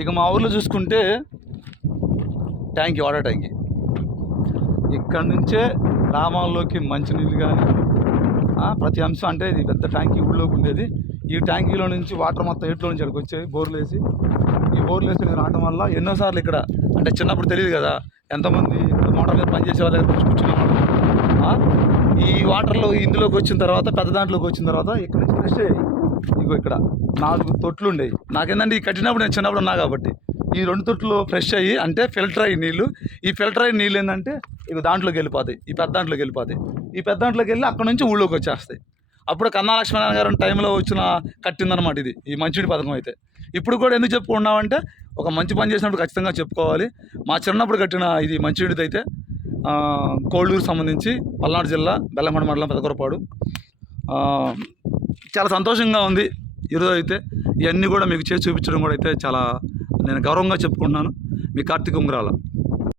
ఇక మా ఊర్లో చూసుకుంటే ట్యాంకీ వాటర్ ట్యాంకీ. ఇక్కడ నుంచే గ్రామాల్లోకి మంచినీళ్ళు కానీ ప్రతి అంశం అంటే ఇది పెద్ద ట్యాంకీ ఊళ్ళోకి ఉండేది. ఈ ట్యాంకీలో నుంచి వాటర్ మొత్తం ఏట్లో నుంచి అక్కడికి వచ్చాయి బోర్లు వేసి. ఈ బోర్లు వేసి రావడం వల్ల ఎన్నోసార్లు ఇక్కడ అంటే చిన్నప్పుడు తెలియదు కదా ఎంతమంది మోటార్ మీద పనిచేసే వాళ్ళ దగ్గర ఈ వాటర్లో ఇందులోకి వచ్చిన తర్వాత పెద్ద దాంట్లోకి వచ్చిన తర్వాత ఇక్కడ నుంచి ఫ్రెష్ ఇగో ఇక్కడ నాలుగు తొట్లు ఉండేవి నాకేందంటే ఈ కట్టినప్పుడు నేను చిన్నప్పుడు ఉన్నా కాబట్టి ఈ రెండు తొట్లు ఫ్రెష్ అయ్యి అంటే ఫిల్టర్ అయ్యి నీళ్ళు ఈ ఫిల్టర్ అయ్యి నీళ్ళు ఏంటంటే ఇక దాంట్లోకి వెళ్ళిపోతాయి. ఈ పెద్ద దాంట్లోకి వెళ్ళిపోతాయి. ఈ పెద్ద దాంట్లోకి వెళ్ళి అక్కడ నుంచి ఊళ్ళోకి వచ్చేస్తాయి. అప్పుడు కన్నా లక్ష్మీనారాయణ గారు టైంలో వచ్చిన కట్టిందనమాట ఇది ఈ మంచిడి పథకం అయితే. ఇప్పుడు కూడా ఎందుకు చెప్పుకున్నామంటే ఒక మంచి పని చేసినప్పుడు ఖచ్చితంగా చెప్పుకోవాలి. మా చిన్నప్పుడు కట్టిన ఇది మంచినీటిది అయితే కోళ్ళూరు సంబంధించి పల్నాడు జిల్లా బెల్లంకొండ మండలం పెదకొరపాడు. చాలా సంతోషంగా ఉంది. ఈరోజు అయితే ఇవన్నీ కూడా మీకు చేసి చూపించడం కూడా అయితే చాలా నేను గౌరవంగా చెప్పుకుంటున్నాను. మీ కార్తీక్ ఉంగరాల.